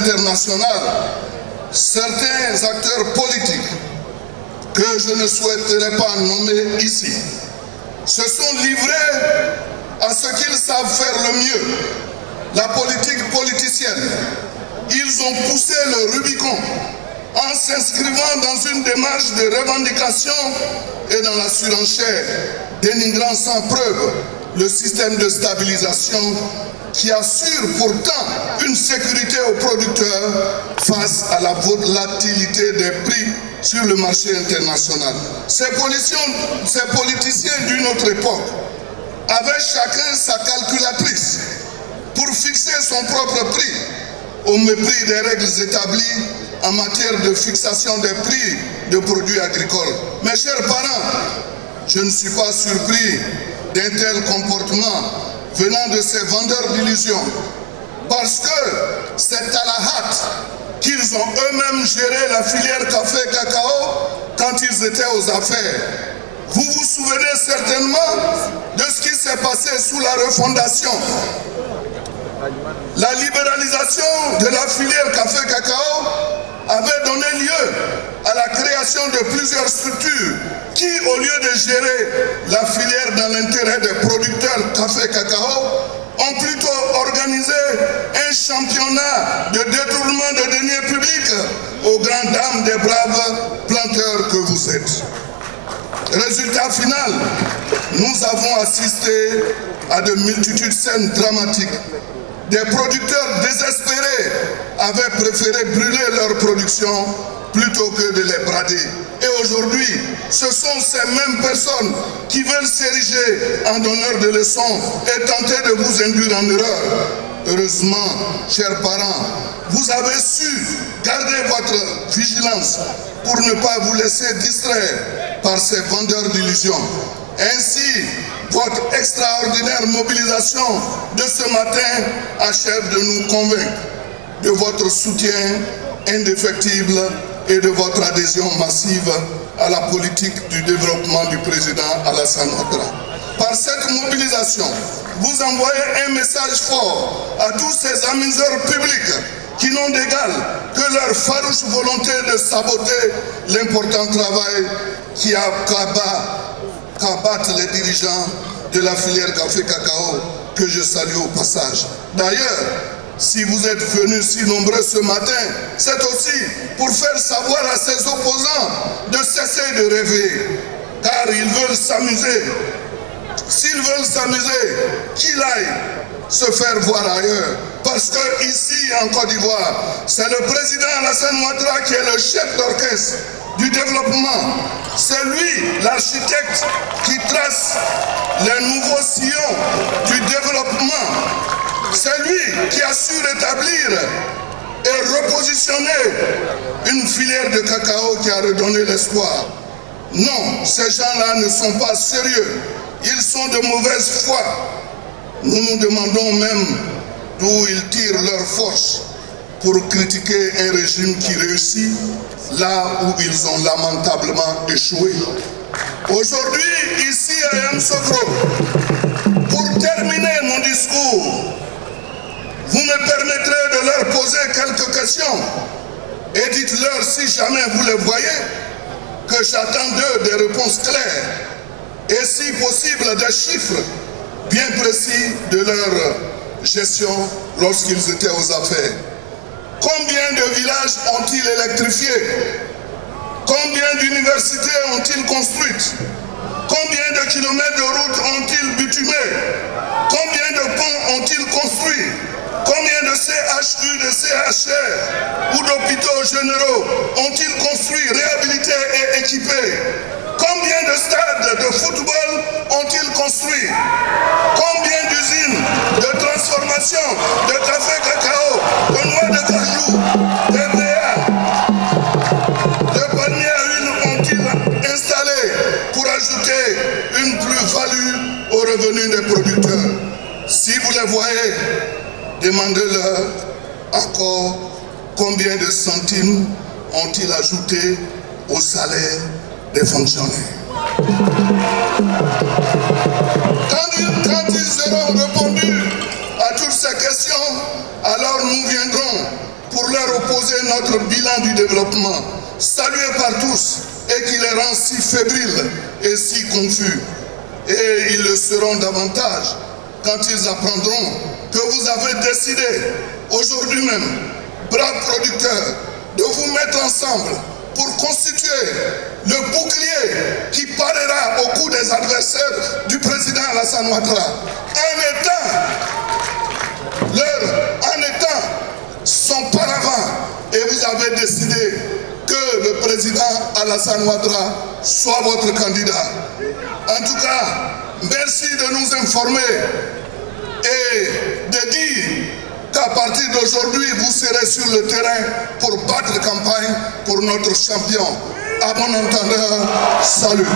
international, certains acteurs politiques, que je ne souhaiterais pas nommer ici, se sont livrés à ce qu'ils savent faire le mieux, la politique politicienne. Ils ont poussé le Rubicon en s'inscrivant dans une démarche de revendication et dans la surenchère, dénigrant sans preuve le système de stabilisation qui assure pourtant une sécurité aux producteurs face à la volatilité des prix sur le marché international. Ces politiciens d'une autre époque avaient chacun sa calculatrice pour fixer son propre prix au mépris des règles établies en matière de fixation des prix de produits agricoles. Mes chers parents, je ne suis pas surpris d'un tel comportement venant de ces vendeurs d'illusions, parce que c'est à la hâte qu'ils ont eux-mêmes géré la filière café-cacao quand ils étaient aux affaires. Vous vous souvenez certainement de ce qui s'est passé sous la refondation. La libéralisation de la filière café-cacao avait donné lieu à la création de plusieurs structures qui, au lieu de gérer la filière dans l'intérêt des producteurs café-cacao, ont plutôt organisé un championnat de détournement de deniers publics aux grandes dames des braves planteurs que vous êtes. Résultat final, nous avons assisté à de multitudes de scènes dramatiques. Des producteurs désespérés avaient préféré brûler leur production plutôt que de les brader. Et aujourd'hui, ce sont ces mêmes personnes qui veulent s'ériger en donneurs de leçons et tenter de vous induire en erreur. Heureusement, chers parents, vous avez su garder votre vigilance pour ne pas vous laisser distraire par ces vendeurs d'illusions. Ainsi, votre extraordinaire mobilisation de ce matin achève de nous convaincre de votre soutien indéfectible et de votre adhésion massive à la politique du développement du président Alassane Ouattara. Par cette mobilisation, vous envoyez un message fort à tous ces amuseurs publics qui n'ont d'égal que leur farouche volonté de saboter l'important travail qui qu'abattent les dirigeants de la filière café-cacao que je salue au passage. D'ailleurs, si vous êtes venus si nombreux ce matin, c'est aussi pour faire savoir à ces opposants de cesser de rêver, car ils veulent s'amuser. S'ils veulent s'amuser, qu'ils aillent se faire voir ailleurs. Parce que ici, en Côte d'Ivoire, c'est le président Alassane Ouattara qui est le chef d'orchestre du développement. C'est lui, l'architecte, qui trace les nouveaux sillons du développement. C'est lui qui a su rétablir et repositionner une filière de cacao qui a redonné l'espoir. Non, ces gens-là ne sont pas sérieux. Ils sont de mauvaise foi. Nous nous demandons même d'où ils tirent leur force pour critiquer un régime qui réussit là où ils ont lamentablement échoué. Aujourd'hui, ici à Yamoussoukro, pour terminer mon discours, vous me permettrez de leur poser quelques questions et dites-leur, si jamais vous les voyez, que j'attends d'eux des réponses claires et si possible des chiffres bien précis de leur gestion lorsqu'ils étaient aux affaires. Combien de villages ont-ils électrifiés? Combien d'universités ont-ils construites? Combien de kilomètres de routes ont-ils bitumés? Combien de ponts ont-ils construits? Combien de CHU, de CHR ou d'hôpitaux généraux ont-ils construits, réhabilités et équipés? Combien de stades de football ont-ils construits? Combien d'usines de transformation de café-cacao, de noix de cajou, de BA, de palmiers à huile ont-ils installés pour ajouter une plus-value aux revenus des producteurs? Si vous les voyez, demandez-leur encore combien de centimes ont-ils ajouté au salaire des fonctionnaires. Quand ils auront répondu à toutes ces questions, alors nous viendrons pour leur opposer notre bilan du développement, salué par tous et qui les rend si fébriles et si confus. Et ils le seront davantage quand ils apprendront que vous avez décidé, aujourd'hui même, braves producteurs, de vous mettre ensemble pour constituer le bouclier qui parera au cou des adversaires du président Alassane Ouattara, en étant son paravent. Et vous avez décidé que le président Alassane Ouattara soit votre candidat. En tout cas, merci de nous informer et de dire qu'à partir d'aujourd'hui, vous serez sur le terrain pour battre campagne pour notre champion. À bon entendeur, salut.